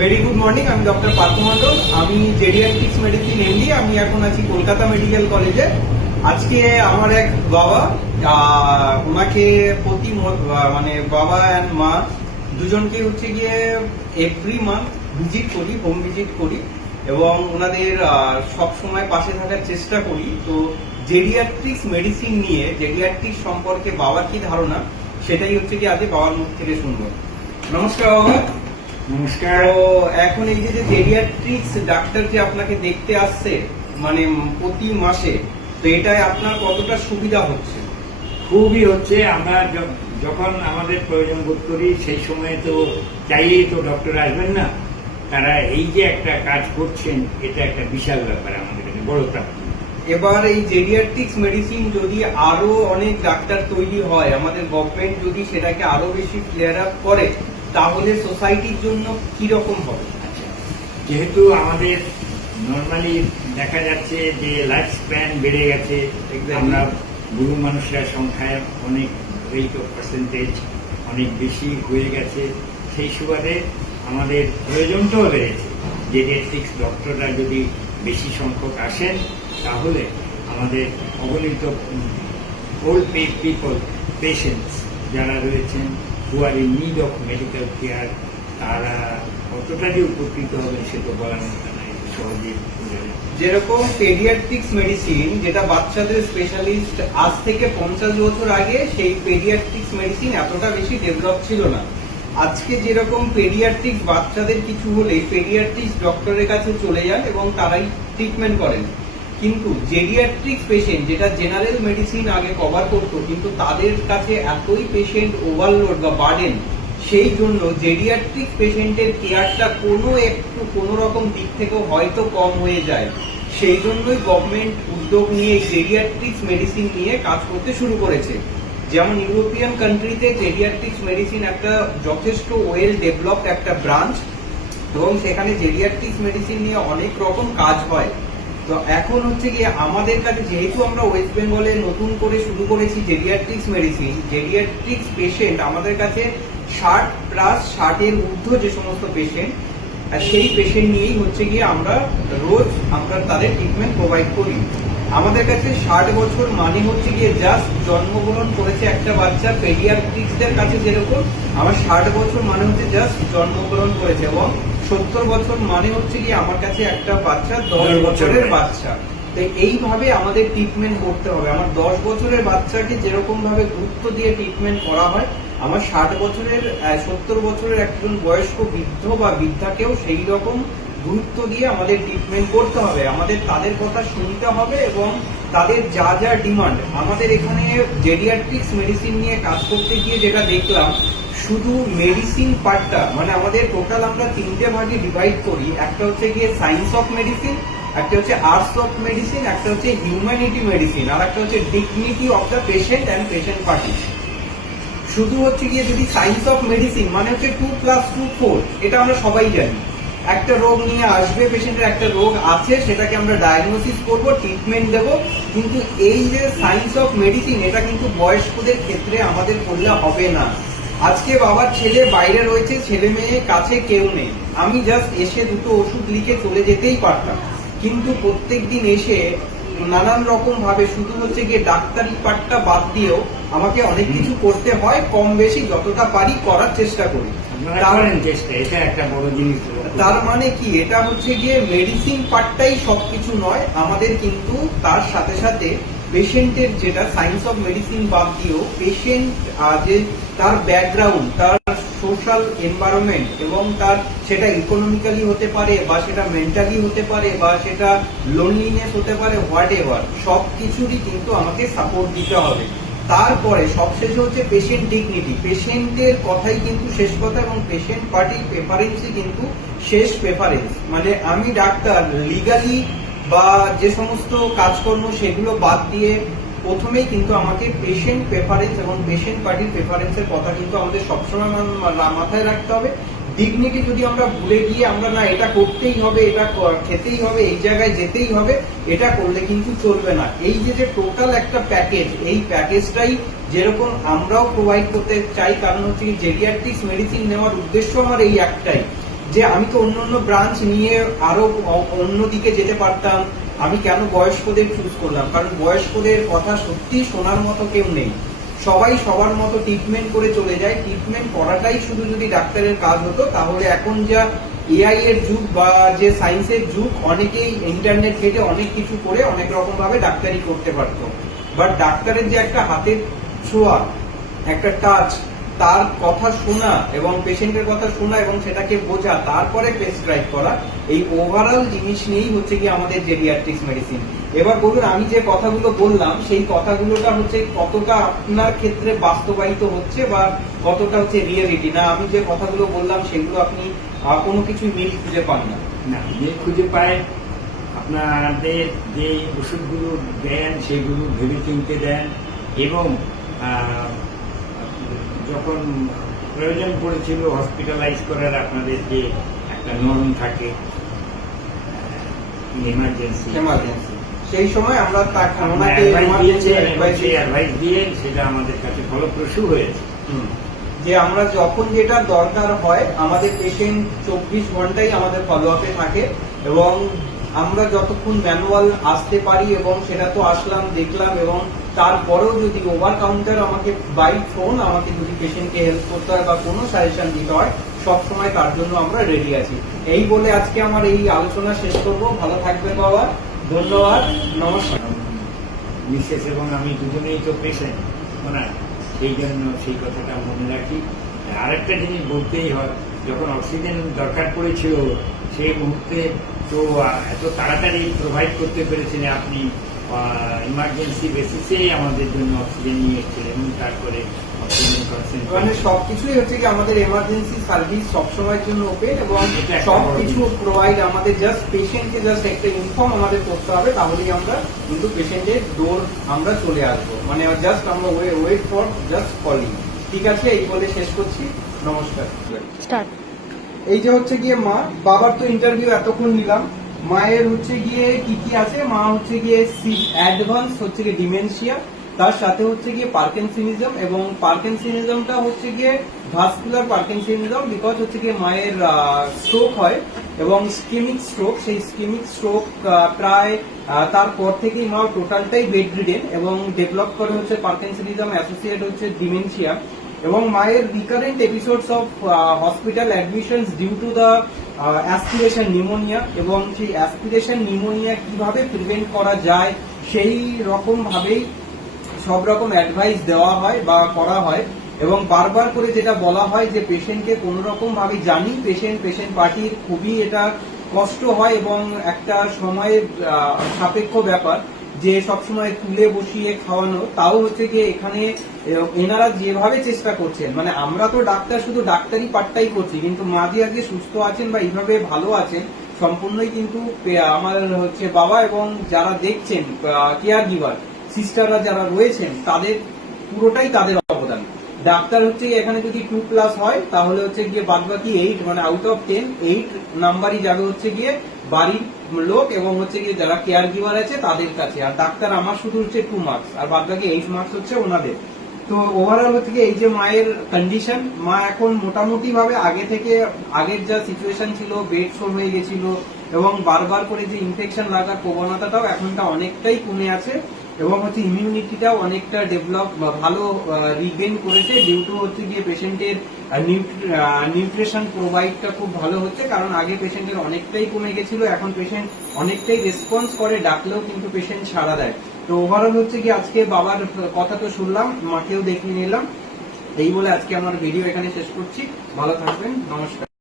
Very good morning আমি doctor Partha Mondal আমি geriatrics medicine MD আমি এখন আছি কলকাতা মেডিকেল কলেজে আজকে আমার এক বাবা ওনাকে প্রতি মানে বাবা অ্যান্ড মা দুজনকে হচ্ছে গিয়ে এভরি মান্থ ভিজিট করি হোম ভিজিট করি এবং ওনাদের সব সময় পাশে থাকার চেষ্টা করি। তো জেডিয়াট্রিক্স মেডিসিন নিয়ে জেডিয়াট্রিক্স সম্পর্কে বাবার কি ধারণা, সেটাই হচ্ছে কি আজকে বাবার মুখ থেকে শুনব। নমস্কার বাবা। নমস্কার। তো এখন এই যে জেরিয়াট্রিক্স ডাক্তার যে আপনাকে দেখতে আসছে মানে প্রতি মাসে তো এটাই আপনার কতটা সুবিধা হচ্ছে? খুবই হচ্ছে আমরা যখন আমাদের প্রয়োজন বোধ করি সেই সময় তো চাইলেই তো ডক্টর আসবেন না। তারা এই যে একটা কাজ করছেন এটা একটা বিশাল ব্যাপার আমাদের কাছে বড় প্রাপ্তি এবার এই জেরিয়াট্রিক্স মেডিসিন যদি আরও অনেক ডাক্তার তৈরি হয় আমাদের গভর্নমেন্ট যদি সেটাকে আরও বেশি ক্লিয়ার আপ করে তাহলে সোসাইটির জন্য কি রকম হবে আচ্ছা যেহেতু আমাদের নর্মালি দেখা যাচ্ছে যে লাইফ স্প্যান বেড়ে গেছে. আমরা বুড়ো মানুষরা সংখ্যায় অনেক রেট অফ পার্সেন্টেজ অনেক বেশি হয়ে গেছে সেই সুবাদে আমাদের প্রয়োজনটাও বেড়েছে যে জেডিয়াট্রিক্স ডক্টররা যদি বেশি সংখ্যক আসেন তাহলে আমাদের অগণিত ওল্ড পিপল পেশেন্টস যারা রয়েছেন who are in need of medical care তারা কতটা যে উপকৃত হবেন সে তো বলার মতো সহজে যেরকম পেডিয়াট্রিক্স মেডিসিন যেটা বাচ্চাদের স্পেশালিস্ট আজ থেকে পঞ্চাশ বছর আগে, সেই পেডিয়াট্রিক্স মেডিসিন এতটা বেশি ডেভেলপ ছিল না। আজকে যেরকম পেডিয়াট্রিক্স বাচ্চাদের কিছু হলেই পেডিয়াট্রিক্স ডক্টরের কাছে চলে যান এবং তারাই ট্রিটমেন্ট করেন। কিন্তু জেডিয়াট্রিক্স পেশেন্ট যেটা জেনারেল মেডিসিন আগে কভার করতো, কিন্তু তাদের কাছে এতই পেশেন্ট ওভারলোড বা বার্ডেন সেই জন্য জেডিয়াট্রিক পেশেন্টের কেয়ারটা কোনো একটু কোনো রকম দিক থেকেও হয়তো কম হয়ে যায়। সেই জন্যই গভর্নমেন্ট উদ্যোগ নিয়ে জেডিয়াট্রিক্স মেডিসিন নিয়ে কাজ করতে শুরু করেছে। যেমন ইউরোপিয়ান কান্ট্রিতে জেডিয়াট্রিক্স মেডিসিন একটা যথেষ্ট ওয়েল ডেভেলপড একটা ব্রাঞ্চ এবং সেখানে জেডিয়াট্রিক্স মেডিসিন নিয়ে অনেক রকম কাজ হয়। তো এখন হচ্ছে গিয়ে আমাদের কাছে যেহেতু আমরা ওয়েস্ট বেঙ্গলে নতুন করে শুরু করেছি জেডিয়াট্রিক্স মেডিসিন জেডিয়াট্রিক্স পেশেন্ট আমাদের কাছে ষাট প্লাস ষাটের ঊর্ধ্ব যে সমস্ত পেশেন্ট আর সেই পেশেন্ট নিয়েই হচ্ছে গিয়ে আমরা রোজ আমরা তাদের ট্রিটমেন্ট প্রোভাইড করি। আমাদের কাছে ষাট বছর মানে হচ্ছে গিয়ে জাস্ট জন্মগ্রহণ করেছে একটা বাচ্চা পেডিয়াট্রিক্সদের কাছে যেরকম, আমার ষাট বছর মানে হচ্ছে জাস্ট জন্মগ্রহণ করেছে এবং সত্তর বছর মানে হচ্ছে কি আমার কাছে একটা বাচ্চা দশ বছরের। বাচ্চা তো এইভাবে আমাদের ট্রিটমেন্ট করতে হবে আমার দশ বছরের বাচ্চাকে যেরকম ভাবে গুরুত্ব দিয়ে ট্রিটমেন্ট করা হয় আমার ষাট বছরের সত্তর বছরের একজন বয়স্ক বৃদ্ধ বা বৃদ্ধাকেও সেই রকম গুরুত্ব দিয়ে আমাদের ট্রিটমেন্ট করতে হবে, আমাদের তাদের কথা শুনতে হবে এবং তাদের যা যা ডিমান্ড আমাদের এখানে জেডিয়াট্রিক্স মেডিসিন নিয়ে কাজ করতে গিয়ে যেটা দেখলাম, শুধু মেডিসিন পার্টটা মানে আমাদের টোটাল আমরা তিনটে ভাগে ডিভাইড করি। একটা হচ্ছে গিয়ে সায়েন্স অফ মেডিসিন একটা হচ্ছে আর্টস অফ মেডিসিন একটা হচ্ছে হিউম্যানিটি মেডিসিন আর একটা হচ্ছে dignity of the patient and patient party শুধু হচ্ছে গিয়ে যদি সায়েন্স অফ মেডিসিন মানে হচ্ছে টু প্লাস টু ফোর এটা আমরা সবাই জানি। একটা রোগ নিয়ে আসবে পেশেন্টের একটা রোগ আছে, সেটাকে আমরা ডায়াগনোসিস করব ট্রিটমেন্ট দেব। কিন্তু এই যে সায়েন্স অফ মেডিসিন এটা কিন্তু বয়স্কদের ক্ষেত্রে আমাদের করলে হবে না। আজকে বাবার ছেলে বাইরে রয়েছে, ছেলে মেয়ে কাছে কেউ নেই। আমি জাস্ট এসে দুটো ওষুধ লিখে চলে যেতেই পারতাম। কিন্তু প্রত্যেক দিন এসে নানান রকম ভাবে, শুধু হচ্ছে গিয়ে ডাক্তারি পার্টটা বাদ দিয়েও আমাকে অনেক কিছু করতে হয়, কম বেশি যতটা পারি করার চেষ্টা করি। তার- মানে কি? এটা হচ্ছে গিয়ে মেডিসিন পার্টটাই সবকিছু নয়, আমাদের কিন্তু তার সাথে সাথে পেশেন্টের যেটা সায়েন্স অফ মেডিসিন বাদ দিয়েও পেশেন্ট যে তার ব্যাকগ্রাউন্ড তার সোশ্যাল এনভায়রনমেন্ট এবং তার সেটা ইকোনমিক্যালি হতে পারে বা সেটা মেন্টালি হতে পারে বা সেটা লোনলিনেস হতে পারে হোয়াট এভার সব কিছুরই কিন্তু আমাকে সাপোর্ট দিতে হবে। তারপরে সবশেষে হচ্ছে পেশেন্ট ডিগনিটি পেশেন্টের কথাই কিন্তু শেষ কথা এবং পেশেন্ট পার্টির প্রেফারেন্সই কিন্তু শেষ প্রেফারেন্স মানে আমি ডাক্তার লিগালি বা যে সমস্ত কাজকর্ম সেগুলো বাদ দিয়ে প্রথমেই কিন্তু আমাকে পেশেন্ট প্রেফারেন্স এবং পেশেন্ট পার্টির প্রেফারেন্সের কথা কিন্তু আমাদের সবসময় মাথায় রাখতে হবে। ডিগনিটি যদি আমরা ভুলে গিয়ে আমরা না এটা করতেই হবে, এটা খেতেই হবে, এই জায়গায় যেতেই হবে, এটা করলে কিন্তু চলবে না। এই যে যে টোটাল একটা প্যাকেজ এই প্যাকেজটাই যেরকম আমরাও প্রোভাইড করতে চাই কারণ হচ্ছে কি জেরিয়াট্রিক্স মেডিসিন নেওয়ার উদ্দেশ্য আমার এই একটাই। যে আমি তো অন্য অন্য ব্রাঞ্চ নিয়ে আরও অন্যদিকে যেতে পারতাম, আমি কেন বয়স্কদের চুজ করলাম? কারণ বয়স্কদের কথা সত্যি শোনার মতো কেউ নেই। সবাই সবার মতো ট্রিটমেন্ট করে চলে যায়। ট্রিটমেন্ট করাটাই শুধু যদি ডাক্তারের কাজ হতো, তাহলে এখন যা এআই এর যুগ বা যে সায়েন্সের যুগ, অনেকেই ইন্টারনেট ঘেটে অনেক কিছু করে অনেক রকম ভাবে ডাক্তারি করতে পারতো। বাট ডাক্তারের যে একটা হাতের ছোঁয়া, একটা টাচ তার কথা শোনা এবং পেশেন্টের কথা শোনা এবং সেটাকে বোঝা, তারপরে প্রেসক্রাইব করা, এই ওভারঅল জিনিস নিয়েই হচ্ছে কি আমাদের জেরিয়াট্রিক্স মেডিসিন এবার বলুন, আমি যে কথাগুলো বললাম, সেই কথাগুলোটা হচ্ছে কতটা আপনার ক্ষেত্রে বাস্তবায়িত হচ্ছে বা কতটা হচ্ছে রিয়েলিটি না, আমি যে কথাগুলো বললাম, সেগুলো আপনি কোনো কিছু মিল খুঁজে পান না। না যে খুঁজে পায় আপনাদের যে ওষুধগুলো দেন, সেগুলো ভেবে চিনতে দেন এবং যখন প্রয়োজন পড়েছিল হসপিটালাইজ করার আপনাদের যে একটা নর্ম থাকে ইমার্জেন্সি এমার্জেন্সি সেই সময় আমরা তার ওনাকে অ্যাডভাইস সেই অ্যাডভাইস দিয়ে সেটা আমাদের কাছে ফলপ্রসূ হয়েছে। যে আমরা যখন যেটা দরকার হয় আমাদের পেশেন্ট চব্বিশ ঘন্টাই আমাদের ফলো আপে থাকে এবং আমরা যতক্ষণ ম্যানুয়াল আসতে পারি এবং সেটা তো আসলাম, দেখলাম এবং তারপরেও যদি ওভার কাউন্টার আমাকে বাই ফোন আমাকে যদি পেশেন্টকে হেল্প করতে হয় বা কোনো সাজেশন দিতে হয় সবসময় তার জন্য আমরা রেডি আছি। এই বলে আজকে আমার এই আলোচনা শেষ করব। ভালো থাকবেন বাবা। ধন্যবাদ। নমস্কার। মিসেস এবং আমি দুজনেই তো পেশেন্ট ওনার। সেই জন্য সেই কথাটা মনে রাখি। আরেকটা জিনিস বলতেই হয়, যখন অক্সিজেন দরকার পড়েছিল, সেই মুহূর্তে তো এত তাড়াতাড়ি প্রোভাইড করতে পেরেছেন আপনি ইমার্জেন্সি বেসিসেই আমাদের জন্য অক্সিজেন নিয়ে এসেছিলেন এবং তারপরে মানে সবকিছুই হচ্ছে কি আমাদের এমার্জেন্সি সার্ভিস সবসময়ের জন্য ওপেন এবং এটা একটা সব বড় কিছু জিনিস। প্রোভাইড আমাদের জাস্ট পেশেন্টকে জাস্ট একটা ইনফর্ম আমাদের করতে হবে তাহলেই আমরা কিন্তু পেশেন্টের ডোর আমরা চলে আসব। মানে জাস্ট আমরা ওয়েট ফর জাস্ট কলিং ঠিক আছে এই বলে শেষ করছি। নমস্কার। স্টার্ট এই যে হচ্ছে গিয়ে মা। বাবার তো ইন্টারভিউ এতক্ষণ নিলাম। মায়ের হচ্ছে গিয়ে কি কি আছে? মা হচ্ছে গিয়ে অ্যাডভান্স হচ্ছে গিয়ে ডিমেনশিয়া তার সাথে হচ্ছে গিয়ে পার্কেনসিনিজম এবং পার্কেনসিনিজমটা হচ্ছে গিয়ে ভাস্কুলার পার্কেনসিনিজম বিকজ হচ্ছে গিয়ে মায়ের স্ট্রোক হয় এবং স্কিমিক স্ট্রোক সেই স্কিমিক স্ট্রোক প্রায় তারপর থেকেই মা টোটালটাই বেড রিডেন এবং ডেভেলপ করে হচ্ছে পার্কেনসিনিজম অ্যাসোসিয়েট হচ্ছে ডিমেনশিয়া এবং মায়ের recurrent episodes of hospital admissions due to the aspiration pneumonia এবং সেই অ্যাসপিরেশন নিউমোনিয়া কীভাবে প্রিভেন্ট করা যায় সেই রকম ভাবেই সব রকম অ্যাডভাইস দেওয়া হয় বা করা হয় এবং বারবার করে যেটা বলা হয় যে পেশেন্টকে কোনো রকম ভাবে জানি পেশেন্ট পেশেন্ট পার্টির খুবই এটা কষ্ট হয় এবং একটা সময়ের সাপেক্ষ ব্যাপার। যে সবসময় তুলে বসিয়ে খাওয়ানো, তাও হচ্ছে গিয়ে এখানে এনারা যেভাবে চেষ্টা করছেন মানে আমরা তো ডাক্তার, শুধু ডাক্তারি পাট্টাই করছি, কিন্তু মা যে আজকে সুস্থ আছেন বা এইভাবে ভালো আছেন, সম্পূর্ণই কিন্তু আমার হচ্ছে বাবা এবং যারা দেখছেন কেয়ার গিভার, সিস্টাররা যারা রয়েছেন, তাদের পুরোটাই তাদের অবদান। ডাক্তার হচ্ছে এখানে যদি টু প্লাস হয়, তাহলে হচ্ছে গিয়ে বাদ বাকি এইট মানে আউট অফ টেন এইট নাম্বারই যাবে হচ্ছে গিয়ে বাড়ির লোক এবং হচ্ছে গিয়ে যারা কেয়ার গিভার আছে তাদের কাছে। আর ডাক্তার আমার শুধু হচ্ছে টু মার্কস আর বাদ বাকি এইট মার্কস হচ্ছে ওনাদের। তো ওভারঅল হচ্ছে এই যে মায়ের কন্ডিশন মা এখন মোটামুটি ভাবে আগে থেকে, আগের যা সিচুয়েশন ছিল বেড শোর হয়ে গেছিল এবং বারবার করে যে ইনফেকশন লাগার প্রবণতাটাও এখনটা অনেকটাই কমে আছে। এবং হচ্ছে ইমিউনিটিটাও অনেকটা ডেভেলপ বা ভালো রিগেন করেছে ডিউ টু হচ্ছে গিয়ে পেশেন্টের নিউট্রিশন প্রোভাইডটা খুব ভালো হচ্ছে। কারণ আগে পেশেন্টের অনেকটাই কমে গেছিল, এখন পেশেন্ট অনেকটাই রেসপন্স করে, ডাকলেও কিন্তু পেশেন্ট সাড়া দেয়। তো ওভারঅল হচ্ছে কি আজকে বাবার কথা তো শুনলাম, মাকেও দেখিয়ে নিলাম। এই বলে আজকে আমার ভিডিও এখানে শেষ করছি। ভালো থাকবেন, নমস্কার।